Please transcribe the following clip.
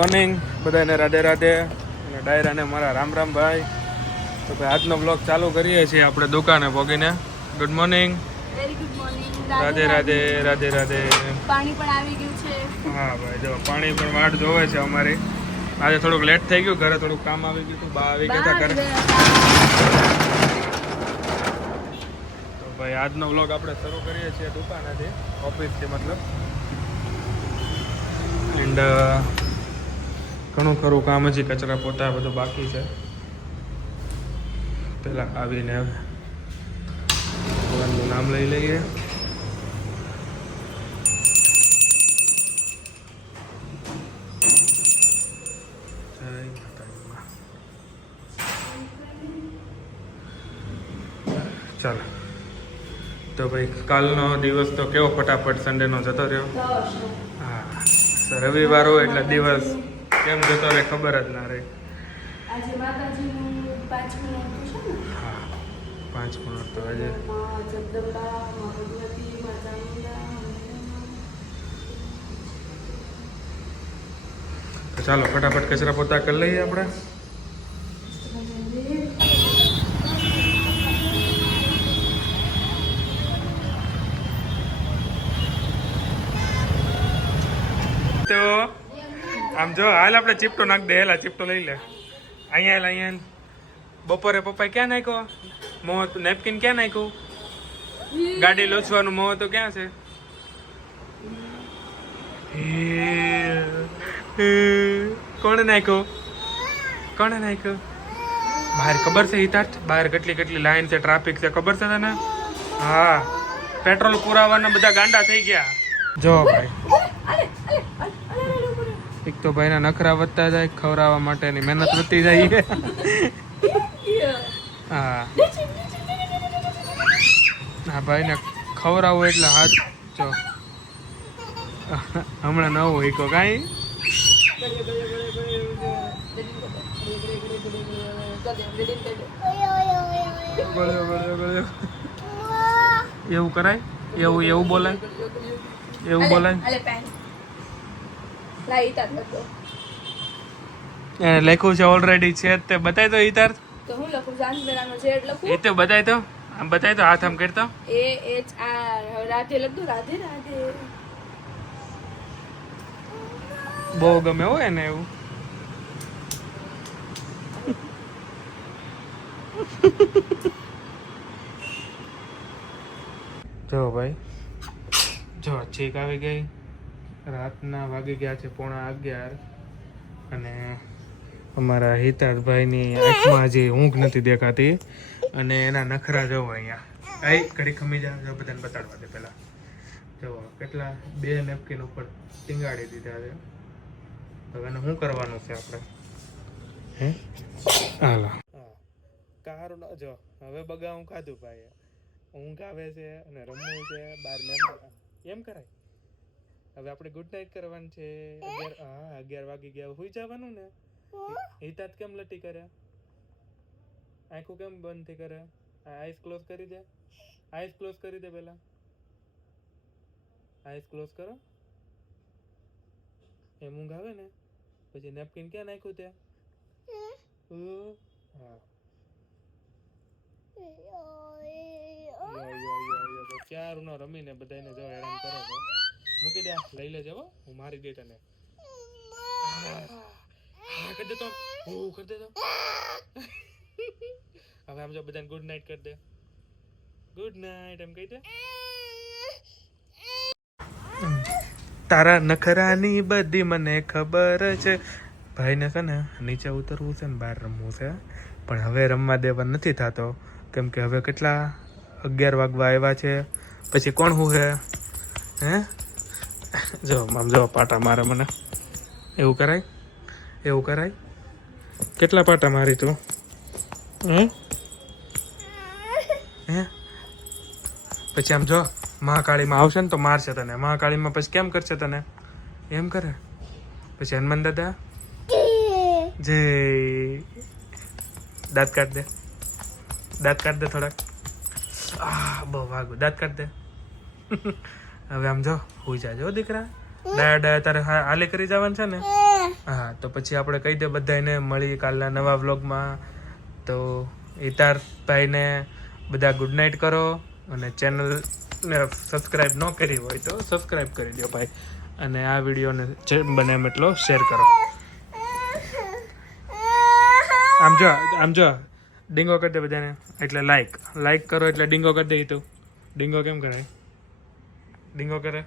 Morning બધાને રાધે રાધે અને ડાયરાને મારા રામ રામ ભાઈ. તો ભાઈ આજનો બ્લોગ ચાલુ કરીએ છીએ આપણે દુકાને પહોંચીને. Good morning. Very good morning. Radhe Radhe Radhe Radhe. પાણી પણ આવી ગયું છે. હા ભાઈ જો પાણી પણ વાટ જોવે છે અમારી. આજે થોડુંક લેટ થઈ ગયું, ઘરે થોડુંક કામ આવી ગયું હતું, બા આવી ગયા હતા ઘરે. તો ભાઈ આજનો બ્લોગ આપણે શરૂ કરીએ છીએ દુકાનેથી, ઓફિસથી મતલબ. એન્ડ ઘણું ખરું કામ હજી, કચરા પોતા બધું બાકી છે. પેલા આવીને ભગવાનનું નામ લઈ લઈએ. ચાલો તો ભાઈ કાલનો દિવસ તો કેવો ફટાફટ સન્ડેનો જતો રહ્યો. હા, રવિવાર હોય એટલે દિવસ કેમ જતો રહે ખબર જ ના રહે. આજે માતાજીનું 5 મિનિટ છે ને? હા 5 મિનિટ તો આજે માં જગદંબા, માં ભગવતી, માં ચામુંડા. તો ચાલો ફટાફટ કચરા પોતા કરી લઈએ આપણે. તો આમ જો હાલ આપણે ચીપટો નાખ દે. હેલા ચીપટો લઈ લે. અહીંયા બપોરે પપ્પાએ ક્યાં નાખ્યો મોહ? નેપકિન ક્યાં નાખ્યું? ગાડી લોચવાનું મોહ તો ક્યાં છે? કોણે નાખ્યો? કોણે નાખ્યો? બહાર ખબર છે હિતાર્થ? બહાર કેટલી લાઈન છે, ટ્રાફિક છે, ખબર છે તને? હા, પેટ્રોલ પુરાવાના બધા ગાંડા થઈ ગયા. જો ભાઈ, એક તો ભાઈના નખરા વધતા જાય, ખવડાવવા માટેની મહેનત વધતી જાય. હા હા, ભાઈને ખવડાવવું એટલે હાથ જો હમણાં નવું હીકો કાંઈ એવું કરાય? એવું બોલાય? એવું બોલાય? એને લખ્યું છે ઓલરેડી છે તે બતાય તો હિતાર્થ. તો હું લખું? જાનવેરાનો જેડ લખું? એ તો બતાય તો, આમ બતાય તો, હાથ આમ કરતો. AHR રાધે લખું. રાધે રાધે. બહુ ગમે હોય ને એવું. જો ભાઈ, જો છેક આવી ગઈ. રાતના વાગી ગયા છે 11:15 અને અમારા હિતાર્થભાઈની આંખમાં હજી ઊંઘ નથી દેખાતી અને એના નખરા જોવો અહીંયા. આઈ ઘડી ખમી જા, જો બધાને બતાડવા દે પેલા. જો કેટલા 2 નેપકિન ઉપર ટીંગાડી દીધા છે. હવે એને શું કરવાનું છે આપણે? હે હાલા કારું જો હવે બગાવું ખાધું ભાઈ. ઊંઘ આવે છે અને રમવું છે બહાર એમ કરાય. હવે આપણે ગુડ નાઇટ કરવાનું છે. 11 વાગી ગયા, સુઈ જવાનું ને. હિતાર્થ કેમ લટી કરે? આંખો કેમ બંધ થી કરે? આઈસ ક્લોઝ કરી દે. આઈસ ક્લોઝ કરી દે પેલા. આઈસ ક્લોઝ કરો. એમ ઊંઘ આવે ને પછી નેપકિન ક્યાં નાખ્યું ત્યાં? હા ક્યાર નો રમીને બધાને જો હેરાન કરે છે. મૂકી દે, લઈ લેજે હો, હું મારી દે તને. હા કરી દે તો, કરી દે તો. હવે આમ જો બધાને ગુડ નાઇટ કરી દે. ગુડ નાઇટ એમ કહી દે. તારા નખરાની બધી મને ખબર છે. ભાઈને છે ને નીચે ઉતરવું છે ને બહાર રમવું છે, પણ હવે રમવા દેવા નથી થતો કેમ કે હવે કેટલા 11 વાગવા આવ્યા છે. પછી કોણ હું હે? હે જો આમ જો પાટા મારે મને. એવું કરાય? એવું કરાય? કેટલા પાટા મારી તું? હે પછી આમ જો મહાકાળીમાં આવશે ને તો મારશે તને. મહાકાળીમાં પછી કેમ કરશે તને? એમ કરે. પછી હનુમાન દાદા જય. દાંત કાઢ દે, દાંત કાઢ દે થોડાક. બહુ વાગું. દાંત કાઢ દે. હવે આમ જો હુઈ જાજો દીકરા. ડાયા ડાયા તારે હાલે કરી જવાનું છે ને. હા તો પછી આપણે કહી દે બધાને મળી કાલના નવા વ્લોગમાં. તો હિતાર્થભાઈને બધા ગુડ નાઇટ કરો અને ચેનલને સબસ્ક્રાઈબ ન કરી હોય તો સબસ્ક્રાઈબ કરી દો ભાઈ, અને આ વિડીયોને બને એમ એટલો શેર કરો. આમ જો ડીંગો કરી દે બધાને, એટલે લાઈક કરો એટલે ડીંગો કરી દે. તું ડીંગો કેમ કરે? ડીંગો કરે